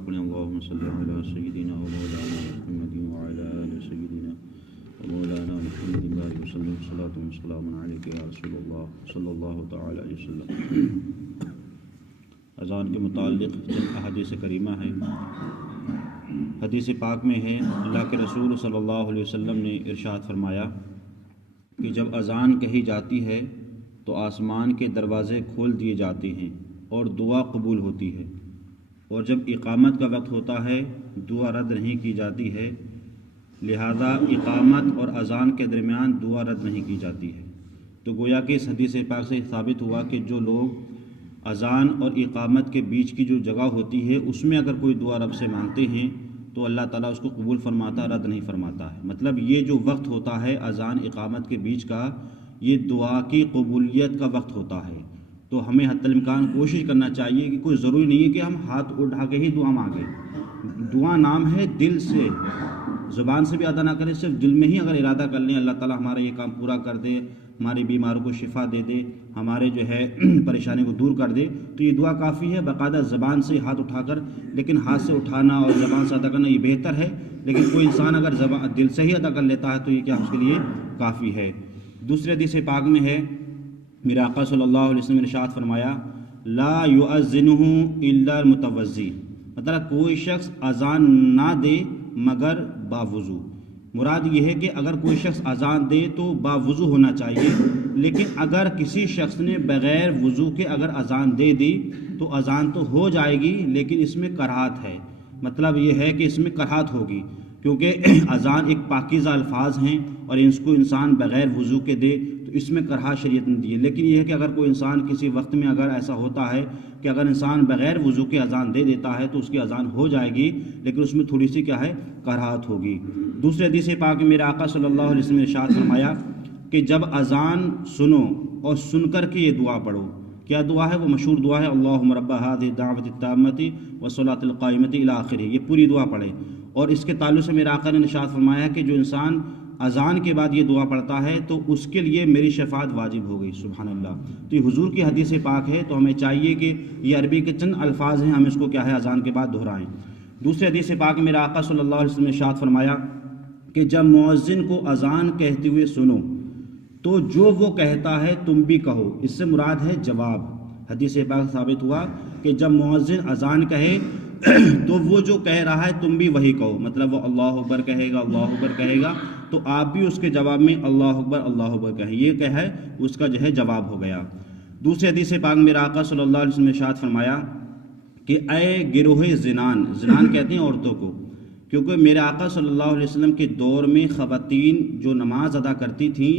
بعد قل اللهم صل على سيدنا ومولانا محمد وعلى آل سيدنا ومولانا محمد وآله وسلم صلاة وسلام عليك يا رسول الله صلی اللہ تعالی علیہ وسلم۔ اذان کے متعلق چند احادیث کریمہ ہیں۔ حدیث پاک میں ہے اللہ کے رسول صلی اللہ علیہ وسلم نے ارشاد فرمایا کہ جب اذان کہی جاتی ہے تو آسمان کے دروازے کھول دیے جاتے ہیں اور دعا قبول ہوتی ہے، اور جب اقامت کا وقت ہوتا ہے دعا رد نہیں کی جاتی ہے، لہذا اقامت اور اذان کے درمیان دعا رد نہیں کی جاتی ہے۔ تو گویا کہ اس حدیث پاک سے ثابت ہوا کہ جو لوگ اذان اور اقامت کے بیچ کی جو جگہ ہوتی ہے اس میں اگر کوئی دعا رب سے مانگتے ہیں تو اللہ تعالیٰ اس کو قبول فرماتا، رد نہیں فرماتا ہے۔ مطلب یہ جو وقت ہوتا ہے اذان اقامت کے بیچ کا، یہ دعا کی قبولیت کا وقت ہوتا ہے۔ تو ہمیں حتی الامکان کوشش کرنا چاہیے کہ کوئی ضروری نہیں ہے کہ ہم ہاتھ اٹھا کے ہی دعا مانگیں۔ دعا نام ہے دل سے، زبان سے بھی ادا نہ کریں، صرف دل میں ہی اگر ارادہ کر لیں اللہ تعالیٰ ہمارا یہ کام پورا کر دے، ہماری بیماروں کو شفا دے دے، ہمارے جو ہے پریشانی کو دور کر دے، تو یہ دعا کافی ہے۔ باقاعدہ زبان سے ہاتھ اٹھا کر، لیکن ہاتھ سے اٹھانا اور زبان سے ادا کرنا یہ بہتر ہے، لیکن کوئی انسان اگر دل سے ہی ادا کر لیتا ہے تو یہ کیا اس کے لیے کافی ہے۔ دوسرے حدیث پاک میں ہے میرے آقا صلی اللہ علیہ وسلم نے ارشاد فرمایا لا یؤذنہ الا المتوضی، مطلب کوئی شخص اذان نہ دے مگر باوضو۔ مراد یہ ہے کہ اگر کوئی شخص اذان دے تو باوضو ہونا چاہیے، لیکن اگر کسی شخص نے بغیر وضو کے اگر اذان دے دی تو اذان تو ہو جائے گی لیکن اس میں کراہت ہے۔ مطلب یہ ہے کہ اس میں کراہت ہوگی، کیونکہ اذان ایک پاکیزہ الفاظ ہیں اور اس کو انسان بغیر وضو کے دے تو اس میں کراہت شریعت نے دی ہے۔ لیکن یہ ہے کہ اگر کوئی انسان کسی وقت میں اگر ایسا ہوتا ہے کہ اگر انسان بغیر وضو کے اذان دے دیتا ہے تو اس کی اذان ہو جائے گی، لیکن اس میں تھوڑی سی کیا ہے کراہت ہوگی۔ دوسرے حدیث پاک میں میرے آقا صلی اللہ علیہ وسلم نے ارشاد فرمایا کہ جب اذان سنو اور سن کر کے یہ دعا پڑھو۔ کیا دعا ہے؟ وہ مشہور دعا ہے اللہم رب هذه الدعوۃ التامۃ والصلاۃ القائمۃ الی آخرہ، یہ پوری دعا پڑھے۔ اور اس کے تعلق سے میرے آقا نے ارشاد فرمایا کہ جو انسان اذان کے بعد یہ دعا پڑھتا ہے تو اس کے لیے میری شفاعت واجب ہو گئی۔ سبحان اللہ۔ تو یہ حضور کی حدیث پاک ہے، تو ہمیں چاہیے کہ یہ عربی کے چند الفاظ ہیں، ہم اس کو کیا ہے اذان کے بعد دہرائیں۔ دوسرے حدیث پاک میں میرے آقا صلی اللہ علیہ وسلم نے ارشاد فرمایا کہ جب مؤذن کو اذان کہتے ہوئے سنو تو جو وہ کہتا ہے تم بھی کہو، اس سے مراد ہے جواب۔ حدیث پاک ثابت ہوا کہ جب مؤذن اذان کہے تو وہ جو کہہ رہا ہے تم بھی وہی کہو، مطلب وہ اللہ اکبر کہے گا، اللہ اکبر کہے گا تو آپ بھی اس کے جواب میں اللہ اکبر کہیں، یہ کہ ہے اس کا جو ہے جواب ہو گیا۔ دوسرے حدیث پاک میرا آقا صلی اللہ علیہ وسلم نے ارشاد فرمایا کہ اے گروہ زنان کہتے ہیں عورتوں کو، کیونکہ میرے آقا صلی اللہ علیہ وسلم کے دور میں خواتین جو نماز ادا کرتی تھیں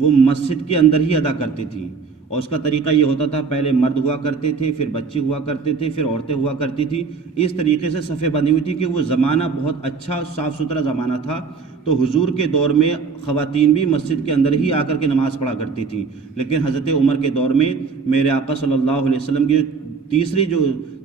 وہ مسجد کے اندر ہی ادا کرتی تھیں، اور اس کا طریقہ یہ ہوتا تھا پہلے مرد ہوا کرتے تھے، پھر بچے ہوا کرتے تھے، پھر عورتیں ہوا کرتی تھی، اس طریقے سے صفیں بندی ہوئی تھی کہ وہ زمانہ بہت اچھا صاف ستھرا زمانہ تھا۔ تو حضور کے دور میں خواتین بھی مسجد کے اندر ہی آ کر کے نماز پڑھا کرتی تھیں، لیکن حضرت عمر کے دور میں میرے آقا صلی اللہ علیہ وسلم کے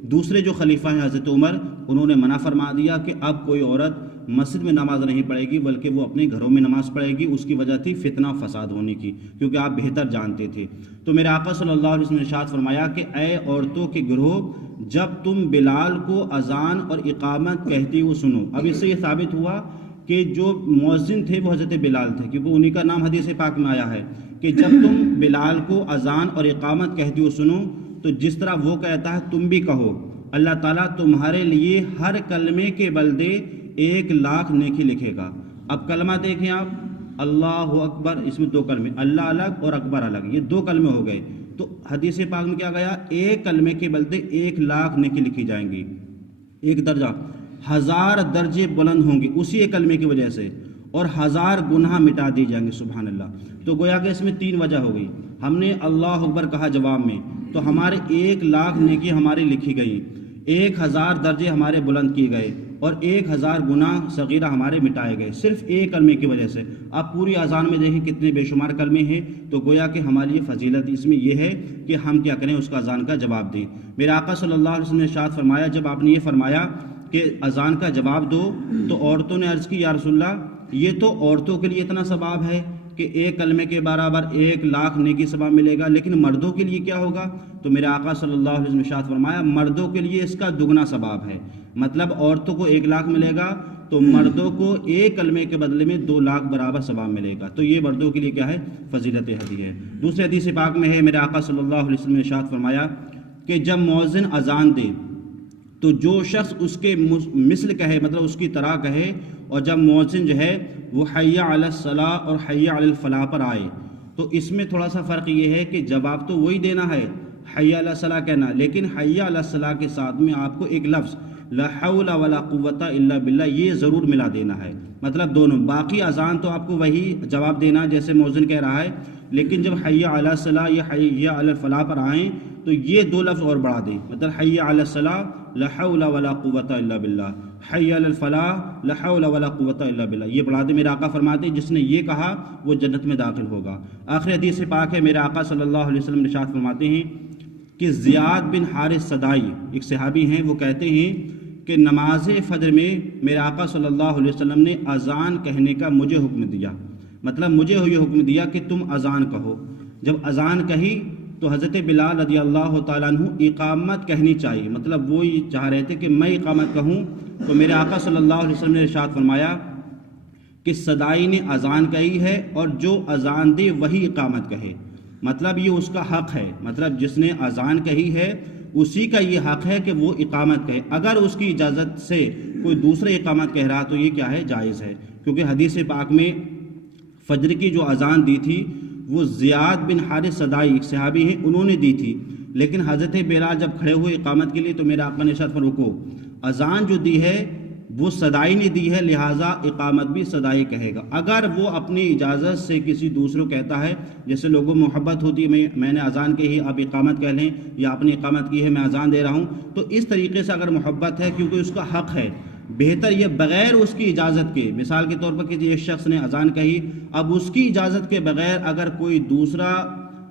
دوسرے جو خلیفہ ہیں حضرت عمر، انہوں نے منع فرما دیا کہ اب کوئی عورت مسجد میں نماز نہیں پڑھے گی بلکہ وہ اپنے گھروں میں نماز پڑھے گی۔ اس کی وجہ تھی فتنہ فساد ہونے کی، کیونکہ آپ بہتر جانتے تھے۔ تو میرے آقا صلی اللہ علیہ وسلم نے ارشاد فرمایا کہ اے عورتوں کے گروہ، جب تم بلال کو اذان اور اقامت کہتی ہوئے سنو۔ اب اس سے یہ ثابت ہوا کہ جو مؤذن تھے وہ حضرت بلال تھے، کیونکہ انہی کا نام حدیث پاک میں آیا ہے کہ جب تم بلال کو اذان اور اقامت کہتی ہوئے سنو تو جس طرح وہ کہتا ہے تم بھی کہو، اللہ تعالیٰ تمہارے لیے ہر کلمے کے بلدے 1,00,000 نیکی لکھے گا۔ اب کلمہ دیکھیں آپ، اللہ اکبر، اس میں 2 کلمے، اللہ الگ اور اکبر الگ، یہ 2 کلمے ہو گئے۔ تو حدیث پاک میں کیا گیا؟ ایک کلمے کے بلدے 1,00,000 نیکی لکھی جائیں گی، ایک درجہ 1000 درجے بلند ہوں گے اسی ایک کلمے کی وجہ سے، اور 1000 گناہ مٹا دیے جائیں گے۔ سبحان اللہ۔ تو گویا کہ اس میں 3 وجہ ہو گئی۔ ہم نے اللہ اکبر کہا جواب میں تو ہمارے 1,00,000 نیکی ہماری لکھی گئی، 1000 درجے ہمارے بلند کیے گئے، اور 1000 گناہ صغیرہ ہمارے مٹائے گئے، صرف ایک کلمے کی وجہ سے۔ آپ پوری اذان میں دیکھیں کتنے بے شمار کلمے ہیں، تو گویا کہ ہماری یہ فضیلت اس میں یہ ہے کہ ہم کیا کریں، اس کا اذان کا جواب دیں۔ میرے آقا صلی اللہ علیہ وسلم نے ارشاد فرمایا، جب آپ نے یہ فرمایا کہ اذان کا جواب دو تو عورتوں نے عرض کی یا رسول اللہ یہ تو عورتوں کے لیے اتنا ثواب ہے کہ ایک کلمے کے برابر 1,00,000 نیکی ثواب ملے گا، لیکن مردوں کے لیے کیا ہوگا؟ تو میرے آقا صلی اللہ علیہ وسلم نے ارشاد فرمایا مردوں کے لیے اس کا دگنا ثواب ہے، مطلب عورتوں کو 1,00,000 ملے گا تو مردوں کو ایک کلمے کے بدلے میں 2,00,000 برابر ثواب ملے گا۔ تو یہ مردوں کے لیے کیا ہے؟ فضیلت حدیث ہے۔ دوسرے حدیث پاک میں ہے میرے آقا صلی اللہ علیہ وسلم نے ارشاد فرمایا کہ جب مؤذن اذان دے تو جو شخص اس کے مثل کہے، مطلب اس کی طرح کہے، اور جب مؤذن جو ہے وہ حی علی الصلاۃ اور حی علی الفلاح پر آئے، تو اس میں تھوڑا سا فرق یہ ہے کہ جواب تو وہی دینا ہے، حی علی الصلاۃ کہنا، لیکن حی علی الصلاۃ کے ساتھ میں آپ کو ایک لفظ لا حول ولا قوت الا باللہ یہ ضرور ملا دینا ہے، مطلب دونوں۔ باقی اذان تو آپ کو وہی جواب دینا جیسے مؤذن کہہ رہا ہے، لیکن جب حی علی الصلاۃ یا حی علی الفلاح پر آئیں تو یہ 2 لفظ اور بڑھا دیں، مطلب حی علی الصلاۃ لا حول ولا قوت الا باللہ، حی علی الفلاح لا حول ولا قوت الا باللہ، یہ بڑھا دیں۔ میرے آقا فرماتے ہیں جس نے یہ کہا وہ جنت میں داخل ہوگا۔ آخری حدیث پاک ہے میرے آقا صلی اللہ علیہ وسلم ارشاد فرماتے ہیں کہ زیاد بن حارث صدائی ایک صحابی ہیں، وہ کہتے ہیں کہ نماز فجر میں میرے آقا صلی اللہ علیہ وسلم نے اذان کہنے کا مجھے حکم دیا، مطلب مجھے یہ حکم دیا کہ تم اذان کہو۔ جب اذان کہی تو حضرت بلال رضی اللہ تعالیٰ عنہ اقامت کہنی چاہیے، مطلب وہ یہ چاہ رہے تھے کہ میں اقامت کہوں، تو میرے آقا صلی اللہ علیہ وسلم نے ارشاد فرمایا کہ صدائی نے اذان کہی ہے اور جو اذان دے وہی اقامت کہے، مطلب یہ اس کا حق ہے، مطلب جس نے اذان کہی ہے اسی کا یہ حق ہے کہ وہ اقامت کہے، اگر اس کی اجازت سے کوئی دوسرے اقامت کہہ رہا تو یہ کیا ہے؟ جائز ہے، کیونکہ حدیث پاک میں فجر کی جو اذان دی تھی وہ زیاد بن حارث صدائی ایک صحابی ہیں، انہوں نے دی تھی، لیکن حضرت بلال جب کھڑے ہوئے اقامت کے لیے تو میرے آقا نے ارشاد فرمایا رکو، اذان جو دی ہے وہ صدائی نے دی ہے، لہٰذا اقامت بھی صدائی کہے گا۔ اگر وہ اپنی اجازت سے کسی دوسروں کہتا ہے، جیسے لوگوں محبت ہوتی ہے میں نے اذان کہی آپ اقامت کہہ لیں، یا آپ نے اقامت کی ہے میں اذان دے رہا ہوں، تو اس طریقے سے اگر محبت ہے کیونکہ اس کا حق ہے، بہتر یہ بغیر اس کی اجازت کے، مثال کے طور پر کہ ایک شخص نے اذان کہی، اب اس کی اجازت کے بغیر اگر کوئی دوسرا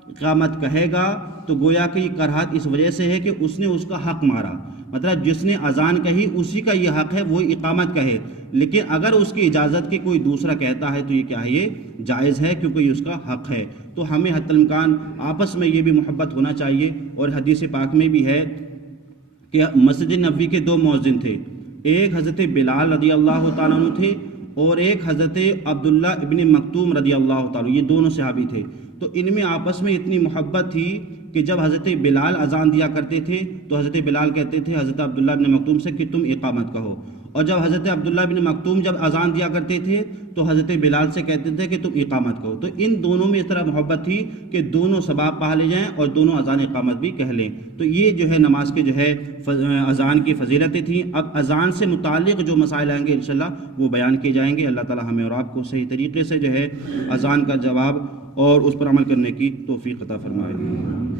اقامت کہے گا تو گویا کہ یہ کراہت اس وجہ سے ہے کہ اس نے اس کا حق مارا، مطلب جس نے اذان کہی اسی کا یہ حق ہے وہ اقامت کہے، لیکن اگر اس کی اجازت کے کوئی دوسرا کہتا ہے تو یہ کیا ہے؟ یہ جائز ہے کیونکہ یہ اس کا حق ہے۔ تو ہمیں حتی الامکان آپس میں یہ بھی محبت ہونا چاہیے، اور حدیث پاک میں بھی ہے کہ مسجد نبوی کے 2 مؤذن تھے، ایک حضرت بلال رضی اللہ تعالیٰ عنہ تھے اور ایک حضرت عبداللہ ابن مکتوم رضی اللہ تعالیٰ، یہ دونوں صحابی تھے، تو ان میں آپس میں اتنی محبت تھی کہ جب حضرت بلال اذان دیا کرتے تھے تو حضرت بلال کہتے تھے حضرت عبداللہ ابن مکتوم سے کہ تم اقامت کہو، اور جب حضرت عبداللہ ابن مکتوم جب اذان دیا کرتے تھے تو حضرت بلال سے کہتے تھے کہ تم اقامت کہو۔ تو ان دونوں میں اس طرح محبت تھی کہ دونوں ثواب پا لے جائیں اور دونوں اذان اقامت بھی کہہ لیں۔ تو یہ جو ہے نماز کے جو ہے اذان کی فضیلتیں تھیں۔ اب اذان سے متعلق جو مسائل آئیں گے انشاءاللہ وہ بیان کیے جائیں گے۔ اللہ تعالی ہمیں اور آپ کو صحیح طریقے سے جو ہے اذان کا جواب اور اس پر عمل کرنے کی توفیق عطا فرمائے۔